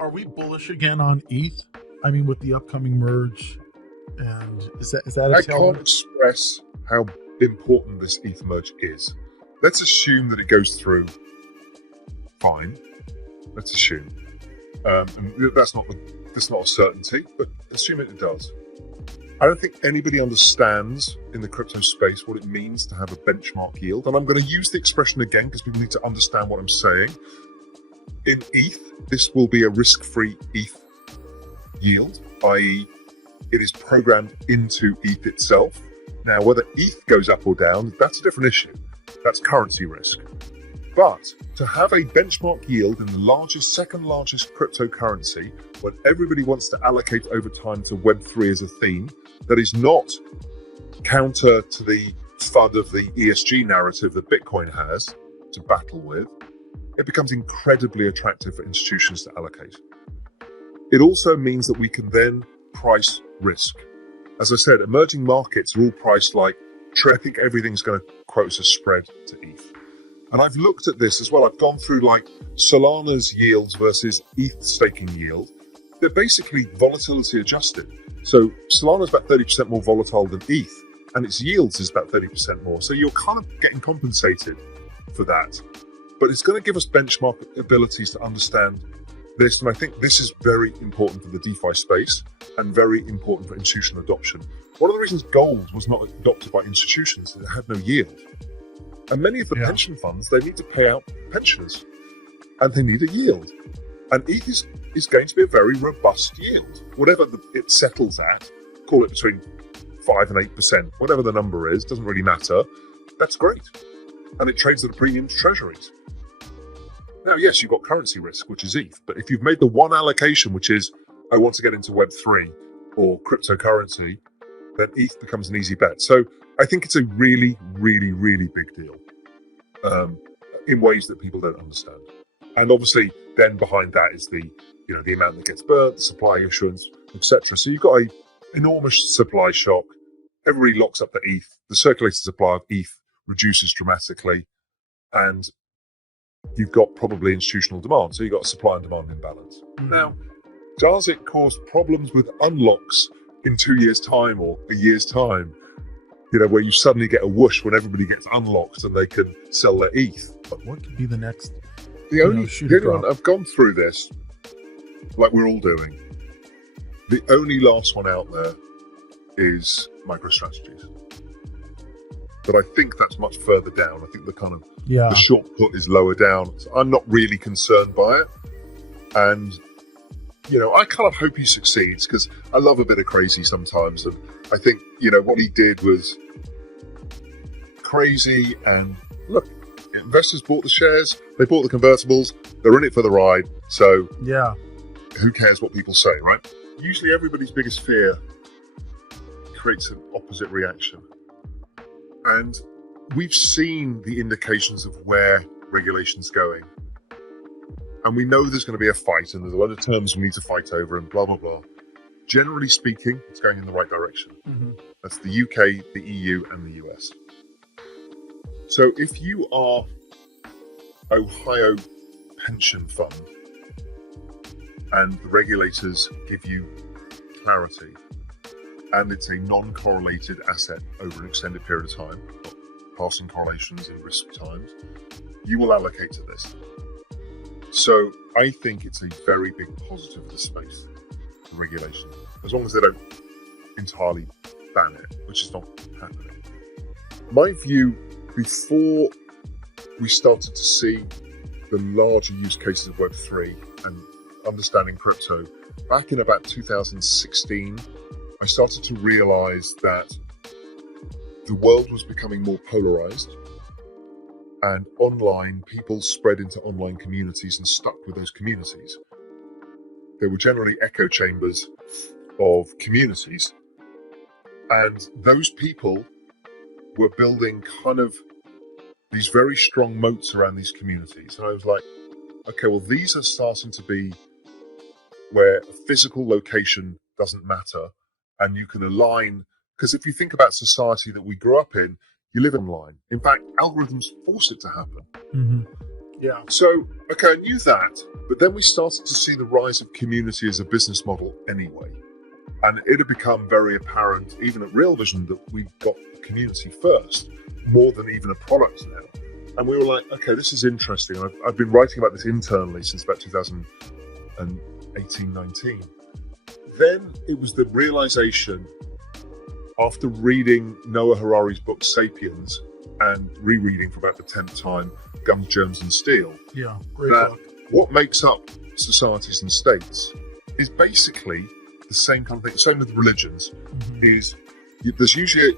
are we bullish again on ETH? I mean, with the upcoming merge, and is that a I tailwind? can't express how important this ETH merge is. Let's assume that it goes through fine. Let's assume. And that's not a certainty, but assume it does. I don't think anybody understands in the crypto space what it means to have a benchmark yield. And I'm going to use the expression again because people need to understand what I'm saying. In ETH, this will be a risk-free ETH yield, i.e. it is programmed into ETH itself. Now, whether ETH goes up or down, that's a different issue. That's currency risk. But to have a benchmark yield in the second largest cryptocurrency, when everybody wants to allocate over time to Web3 as a theme, that is not counter to the FUD of the ESG narrative that Bitcoin has to battle with, it becomes incredibly attractive for institutions to allocate. It also means that we can then price risk. As I said, emerging markets are all priced like, I think everything's going to quote as a spread to ETH. And I've looked at this as well. I've gone through like Solana's yields versus ETH staking yield. They're basically volatility adjusted. So Solana's about 30% more volatile than ETH, and its yields is about 30% more. So you're kind of getting compensated for that. But it's going to give us benchmark abilities to understand this. And I think this is very important for the DeFi space and very important for institutional adoption. One of the reasons gold was not adopted by institutions is it had no yield. And many of the pension funds, they need to pay out pensioners and they need a yield. And ETH is going to be a very robust yield. Whatever it settles at, call it between 5 and 8%, whatever the number is, doesn't really matter. That's great. And it trades at a premium to treasuries. Now, yes, you've got currency risk, which is ETH. But if you've made the one allocation, which is, I want to get into Web3 or cryptocurrency, then ETH becomes an easy bet. So I think it's a really, really, really big deal in ways that people don't understand. And obviously, then behind that is the amount that gets burnt, the supply issuance, etc. So you've got an enormous supply shock. Everybody locks up the ETH. The circulated supply of ETH reduces dramatically, and you've got probably institutional demand. So you've got a supply and demand imbalance. Now, does it cause problems with unlocks in 2 years' time or a year's time? Where you suddenly get a whoosh when everybody gets unlocked and they can sell their ETH. But what could be the next? The only one I've gone through this, like we're all doing. The only last one out there is MicroStrategies. But I think that's much further down. I think the short put is lower down. So I'm not really concerned by it. And I kind of hope he succeeds because I love a bit of crazy sometimes. And I think, what he did was crazy. And look, investors bought the shares, they bought the convertibles, they're in it for the ride. So who cares what people say, right? Usually everybody's biggest fear creates an opposite reaction. And we've seen the indications of where regulation's going. And we know there's going to be a fight and there's a lot of terms we need to fight over and blah, blah, blah. Generally speaking, it's going in the right direction. That's the UK, the EU, and the US. So if you are Ohio Pension Fund and the regulators give you clarity and it's a non-correlated asset over an extended period of time, not passing correlations in risk times, you will allocate to this. So I think it's a very big positive for the space, the regulation, as long as they don't entirely ban it, which is not happening. My view, before we started to see the larger use cases of Web3 and understanding crypto, back in about 2016, I started to realize that the world was becoming more polarized. And online, people spread into online communities and stuck with those communities. They were generally echo chambers of communities. And those people were building kind of these very strong moats around these communities. And I was like, okay, well, these are starting to be where a physical location doesn't matter. And you can align, because if you think about society that we grew up in, you live online. In fact, algorithms force it to happen. Yeah. So, okay, I knew that, but then we started to see the rise of community as a business model anyway. And it had become very apparent, even at Real Vision, that we got the community first, more than even a product now. And we were like, okay, this is interesting. I've been writing about this internally since about 2018, 19. Then it was the realization, after reading Noah Harari's book Sapiens and rereading for about the 10th time Guns, Germs and Steel, Yeah, great that book. what makes up societies and states is basically the same kind of thing. Same with religions. Is there's usually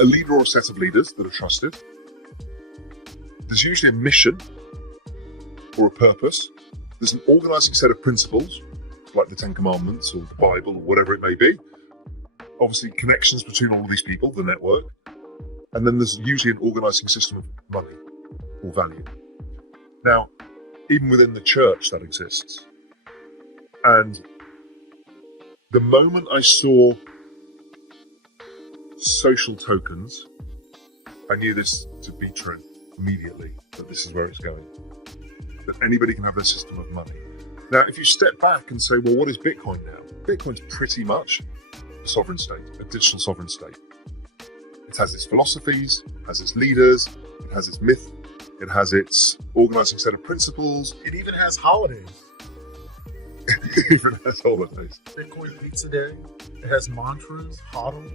a leader or a set of leaders that are trusted. There's usually a mission or a purpose. There's an organizing set of principles, like the Ten Commandments or the Bible or whatever it may be. Obviously, connections between all of these people, the network. And then there's usually an organizing system of money or value. Now, even within the church, that exists. And the moment I saw social tokens, I knew this to be true immediately, that this is where it's going. That anybody can have their system of money. Now, if you step back and say, well, what is Bitcoin now? Bitcoin's pretty much a sovereign state, a digital sovereign state. It has its philosophies, it has its leaders, it has its myth, it has its organizing set of principles. It even has holidays. It even has holidays. Bitcoin Pizza Day. It has mantras, hodl.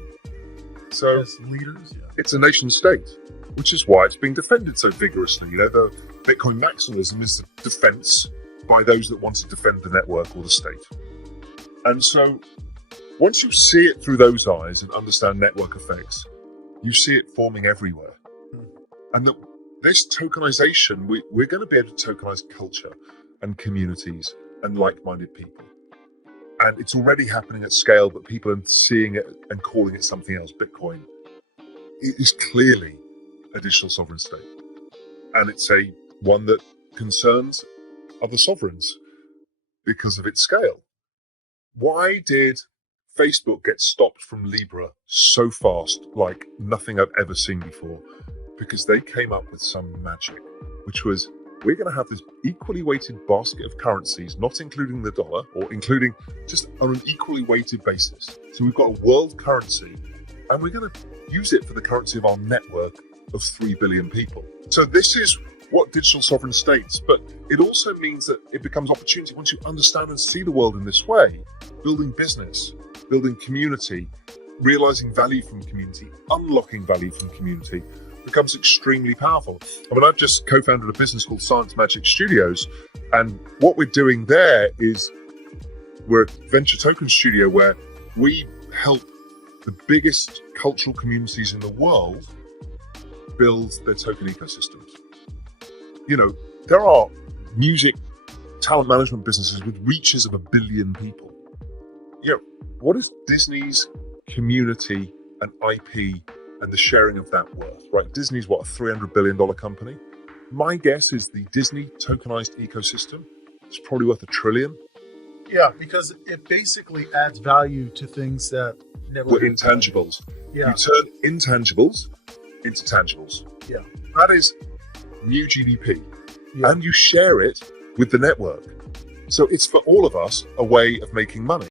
So It has leaders. Yeah. it's a nation state, which is why it's being defended so vigorously. You know, the Bitcoin maximalism is the defense by those that want to defend the network or the state. And so once you see it through those eyes and understand network effects, you see it forming everywhere. And that this tokenization, we're going to be able to tokenize culture and communities and like-minded people. And it's already happening at scale, but people are seeing it and calling it something else. Bitcoin, it is clearly a digital sovereign state. And it's a one that concerns other sovereigns because of its scale. Why did Facebook get stopped from Libra so fast, like nothing I've ever seen before? Because they came up with some magic, which was, we're going to have this equally weighted basket of currencies, not including the dollar, or including just on an equally weighted basis. So we've got a world currency, and we're going to use it for the currency of our network of 3 billion people. So this is what digital sovereign states, but it also means that it becomes opportunity once you understand and see the world in this way, building business, building community, realizing value from community, unlocking value from community, becomes extremely powerful. I mean, I've just co-founded a business called Science Magic Studios, and what we're doing there is we're a venture token studio where we help the biggest cultural communities in the world build their token ecosystems. You know, there are music talent management businesses with reaches of 1 billion people. You know, what is Disney's community and IP and the sharing of that worth, right? Disney's what, a $300 billion company? My guess is the Disney tokenized ecosystem is probably worth $1 trillion. Yeah, because it basically adds value to things that never Were intangibles. Yeah. You turn intangibles into tangibles. Yeah. That is new GDP. Yeah. And you share it with the network. So it's for all of us a way of making money.